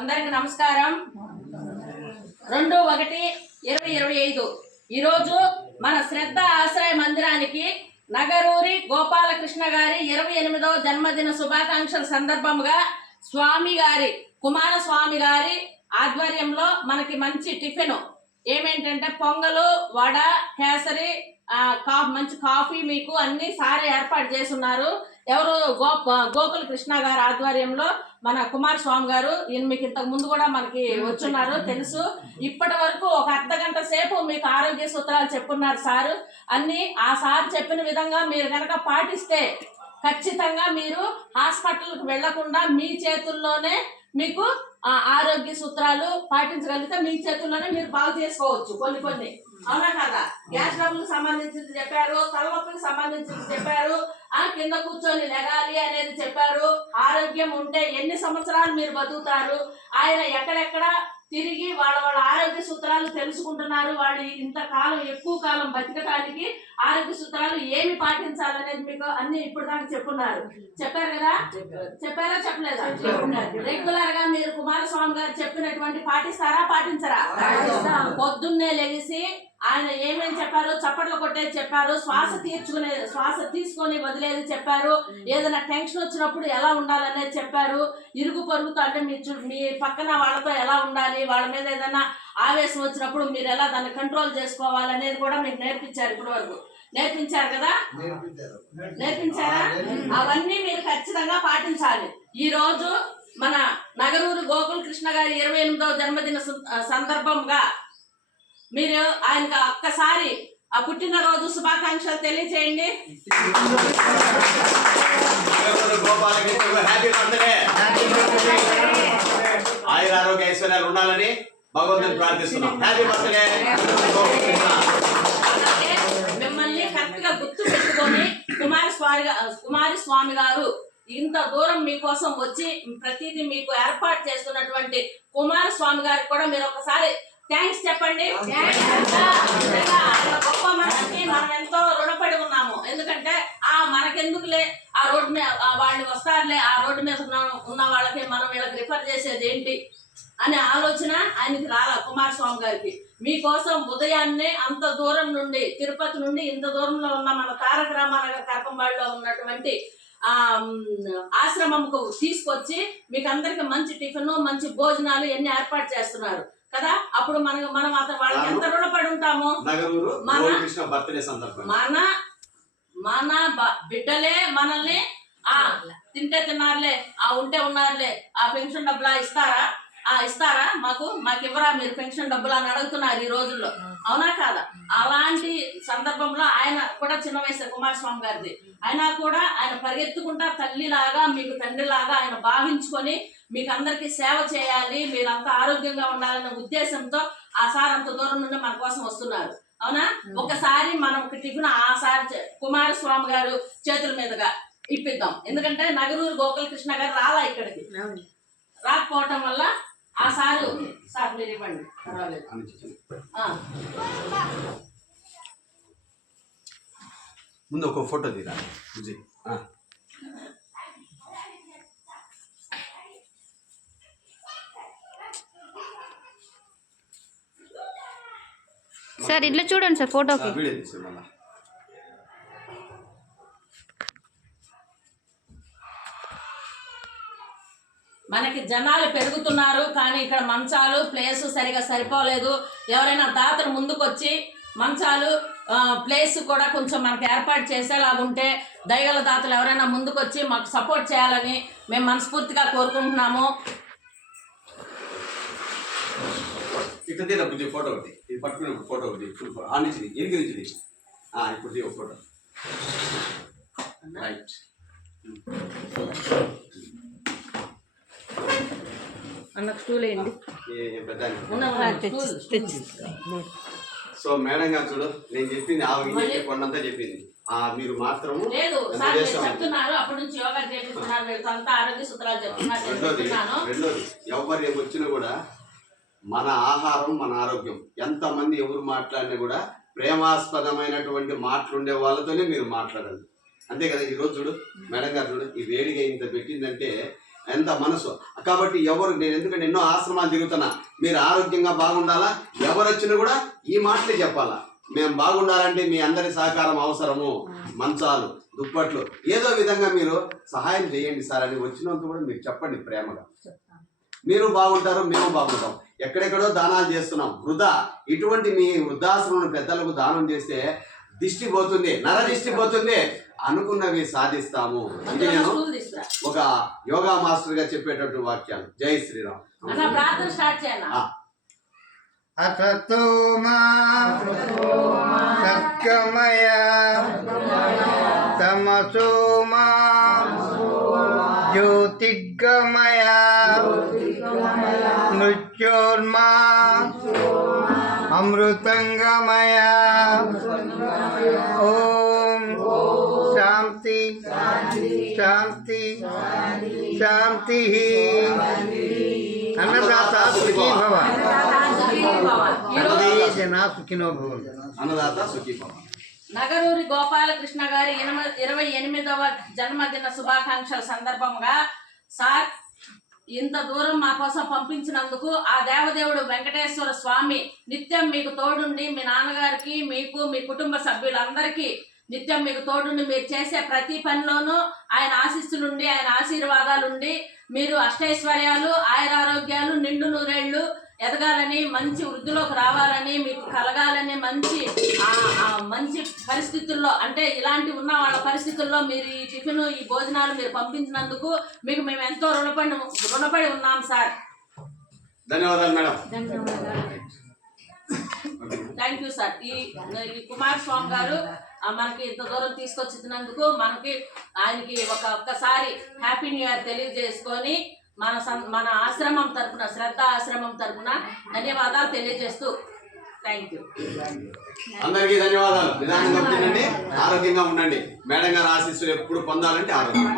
అందరికి నమస్కారం. 2/1/2025 ఈరోజు మన శ్రద్ధ ఆశ్రయ మందిరానికి నగరూరి గోపాలకృష్ణ గారి 28వ జన్మదిన శుభాకాంక్షల సందర్భంగా స్వామి గారి కుమారస్వామి గారి ఆధ్వర్యంలో మనకి మంచి టిఫిన్ ఏమేంటంటే పొంగలు, వడ, కేసరి, మంచి కాఫీ మీకు అన్ని సారే ఏర్పాటు చేస్తున్నారు. ఎవరు గోకుల కృష్ణ గారి ఆధ్వర్యంలో మన కుమారస్వామి గారు. ఈయన మీకు ఇంతకు ముందు కూడా మనకి వచ్చున్నారు తెలుసు. ఇప్పటి వరకు ఒక అర్ధగంట సేపు మీకు ఆరోగ్య సూత్రాలు చెప్పున్నారు సారు. అన్ని ఆ సార్ చెప్పిన విధంగా మీరు కనుక పాటిస్తే ఖచ్చితంగా మీరు హాస్పిటల్కి వెళ్లకుండా మీ చేతుల్లోనే మీకు ఆరోగ్య సూత్రాలు పాటించగలిగితే మీ చేతుల్లోనే మీరు బాగు చేసుకోవచ్చు. కొన్ని అవునా కదా? గ్యాస్ ట్రబుల్ సంబంధించింది చెప్పారు, తలనొప్పికి సంబంధించింది చెప్పారు, కింద కూర్చొని లెగాలి అనేది చెప్పారు. ఆరోగ్యం ఉంటే ఎన్ని సంవత్సరాలు మీరు బతుకుతారు. ఆయన ఎక్కడెక్కడ తిరిగి వాళ్ళ ఆరోగ్య సూత్రాలు తెలుసుకుంటున్నారు. వాళ్ళు ఇంతకాలం ఎక్కువ కాలం బతికటానికి ఆరోగ్య సూత్రాలు ఏమి పాటించాలనేది మీకు అన్ని ఇప్పుడు దాకా చెప్పున్నారు. చెప్పారు కదా? చెప్పారా చెప్పలేదా? రెగ్యులర్ గా మీరు కుమారస్వామి గారు చెప్పినటువంటి పాటిస్తారా పాటించరా? పొద్దున్నే లెగిసి ఆయన ఏమేమి చెప్పారు, చప్పట్లు కొట్టేది చెప్పారు, శ్వాస తీసుకొని వదిలేది చెప్పారు, ఏదైనా టెన్షన్ వచ్చినప్పుడు ఎలా ఉండాలనేది చెప్పారు, ఇరుగు పొరుగుతో అంటే మీ పక్కన వాళ్ళతో ఎలా ఉండాలి, వాళ్ళ మీద ఏదైనా ఆవేశం వచ్చినప్పుడు మీరు ఎలా దాన్ని కంట్రోల్ చేసుకోవాలనేది కూడా మీకు నేర్పించారు. ఇప్పటి వరకు నేర్పించారు కదా? నేర్పించారా? అవన్నీ మీరు ఖచ్చితంగా పాటించాలి. ఈ రోజు మన నగరూరు గోకుల కృష్ణ గారి 28వ జన్మదిన సందర్భంగా మీరు ఆయనకు ఒక్కసారి ఆ పుట్టినరోజు శుభాకాంక్షలు తెలియచేయండి. ఆయుర ఆరోగ్య ఐశ్వర్యాలు ఉండాలని భగవంతుని ప్రార్థిస్తున్నాం. Happy birthday. మిమ్మల్ని కరెక్ట్ గా గుర్తు పెట్టుకొని కుమారస్వామి గారు ఇంత దూరం మీకోసం వచ్చి ప్రతిదీ మీకు ఏర్పాటు చేస్తున్నటువంటి కుమారస్వామి గారికి కూడా మీరు ఒకసారి థ్యాంక్స్ చెప్పండి. గొప్ప మనిషికి మనం ఎంతో రుణపడి ఉన్నాము. ఎందుకంటే మనకెందుకులే ఆ రోడ్డు మీద వాళ్ళు వస్తారులే, ఆ రోడ్డు మీద ఉన్న వాళ్ళకి మనం వీళ్ళకి రిఫర్ చేసేది ఏంటి అనే ఆలోచన ఆయనకి రాలా కుమారస్వామి గారికి. మీకోసం ఉదయాన్నే అంత దూరం నుండి తిరుపతి నుండి ఇంత దూరంలో ఉన్న మన తారక రామానగర్ కరకంబాడిలో ఉన్నటువంటి ఆశ్రమంకు తీసుకొచ్చి మీకు అందరికి మంచి టిఫిన్, మంచి భోజనాలు ఎన్ని ఏర్పాటు చేస్తున్నారు కదా. అప్పుడు మనం అతను వాళ్ళకి ఎంత రుణపడి ఉంటాము. మన బిడ్డలే మనల్ని తింటే తిన్నారులే, ఉంటే ఉన్నారులే, ఆ పెన్షన్ డబ్బులా ఇస్తారా మాకు ఇవ్వరా మీరు పెన్షన్ డబ్బులు అని అడుగుతున్నారు ఈ రోజుల్లో. అవునా కాదా? అలాంటి సందర్భంలో ఆయన కూడా చిన్న వయసు కుమారస్వామి గారిది అయినా కూడా ఆయన పరిగెత్తుకుంటా తల్లిలాగా మీకు తండ్రిలాగా ఆయన భావించుకొని మీకు అందరికి సేవ చేయాలి, మీరంతా ఆరోగ్యంగా ఉండాలనే ఉద్దేశంతో ఆ సార్ అంత దూరం నుండి మన కోసం వస్తున్నారు. అవునా? ఒకసారి మనం టిఫిన్ ఆ సార్ కుమారస్వామి గారు చేతుల మీదుగా ఇప్పిద్దాం. ఎందుకంటే నగరూరు గోకుల కృష్ణ గారు రాలా ఇక్కడికి. రాకపోవటం వల్ల ఆ సార్ మీరు ఇవ్వండి, పర్వాలేదు. ముందు ఒక ఫోటో తీరా. సార్ ఇట్లా చూడండి సార్ ఫోటోకి. వీడియో తీసే మళ్ళా. మనకి జనాలు పెరుగుతున్నారు కానీ ఇక్కడ మంచాలు ప్లేస్ సరిగా సరిపోలేదు. ఎవరైనా దాతలు ముందుకు వచ్చి మంచాలు ప్లేస్ కూడా కొంచెం మనకి ఏర్పాటు చేసేలాగుంటే దయగల దాతలు ఎవరైనా ముందుకు వచ్చి మాకు సపోర్ట్ చేయాలని మేము మనస్ఫూర్తిగా కోరుకుంటున్నాము. ఇక్కడ తీరా బుజ్జి ఫోటో ఒకటి, ఇది పట్టుకునే ఫోటో ఒకటి, నుంచి ఎనికి నుంచి ఇప్పుడు ఒక ఫోటో. రైట్. సో మేడం గారు చూడు, నేను చెప్పింది కొండంతా చెప్పింది. మీరు మాత్రము రెండోది ఎవరు వచ్చినా కూడా మన ఆహారం మన ఆరోగ్యం. ఎంతమంది ఎవరు మాట్లాడినా కూడా ప్రేమాస్పదమైనటువంటి మాటలుండే వాళ్ళతోనే మీరు మాట్లాడండి. అంతే కదా. ఈరోజు చూడు మేడం గారు చూడు, ఈ వేడిగా ఇంత పెట్టిందంటే ఎంత మనసు. కాబట్టి ఎవరు, నేను ఎందుకంటే ఎన్నో ఆశ్రమాలు తిరుగుతున్నా, మీరు ఆరోగ్యంగా బాగుండాలా, ఎవరు వచ్చినా కూడా ఈ మాటలే చెప్పాలా, మేము బాగుండాలంటే మీ అందరి సహకారం అవసరము, మంచాలు, దుప్పట్లు, ఏదో విధంగా మీరు సహాయం చేయండి సార్ అని వచ్చినంత కూడా మీరు చెప్పండి ప్రేమగా. మీరు బాగుంటారు, మేము బాగుంటాం. ఎక్కడెక్కడో దానాలు చేస్తున్నాం వృధా. ఇటువంటి మీ వృద్ధాశ్రమం పెద్దలకు దానం చేస్తే దిష్టి పోతుంది, నర దిష్టి పోతుంది, అనుకున్నవి సాధిస్తాము. ఇది నేను ఒక యోగా మాస్టర్ గా చెప్పేటట్టు వాక్యాలు. జై శ్రీరామ్. ప్రార్థన స్టార్ట్ చేయాలి. అసతోమా సత్యమయ తమసోమా జ్యోతిర్గమయ మృత్యోర్మా అమృతంగమయ. ఓం శాంతి శాంతి శాంతి. అన్నదాత సుఖీ భవ, సుఖినో భవంతు. అన్నదాత సుఖీ భవ. నగరూరి గోపాలకృష్ణ గారి 28వ జన్మదిన శుభాకాంక్షల సందర్భంగా సార్ ఇంత దూరం మా కోసం పంపించినందుకు ఆ దేవదేవుడు వెంకటేశ్వర స్వామి నిత్యం మీకు తోడుండి, మీ నాన్నగారికి, మీకు, మీ కుటుంబ సభ్యులందరికీ నిత్యం మీకు తోడుండి, మీరు చేసే ప్రతి పనిలోనూ ఆయన ఆశీస్సులుండి, ఆయన ఆశీర్వాదాలుండి, మీరు అష్టైశ్వర్యాలు, ఆయురారోగ్యాలు, నిండు నూరేళ్లు ఎదగాలని, మంచి వృద్ధిలోకి రావాలని, మీకు కలగాలని, మంచి పరిస్థితుల్లో, అంటే ఇలాంటి ఉన్న వాళ్ళ పరిస్థితుల్లో మీరు ఈ టిఫిన్, ఈ భోజనాలు మీరు పంపించినందుకు మీకు మేము ఎంతో రుణపడి ఉన్నాం సార్. ధన్యవాదాలు మేడం. Thank you sir. ఈ కుమారస్వామి గారు మనకి ఇంత దూరం తీసుకొచ్చినందుకు మనకి ఆయనకి ఒక్కసారి హ్యాపీ న్యూ ఇయర్ తెలియజేసుకొని మన ఆశ్రమం తరపున, శ్రద్ధ ఆశ్రమం తరపున ధన్యవాదాలు తెలియజేస్తూ థ్యాంక్ యూ. అందరికీ ధన్యవాదాలు. నిదానంగా తినండి, ఆరోగ్యంగా ఉండండి. మేడం గారు ఆశీస్సులు ఎప్పుడు పొందాలంటే ఆరోగ్యం.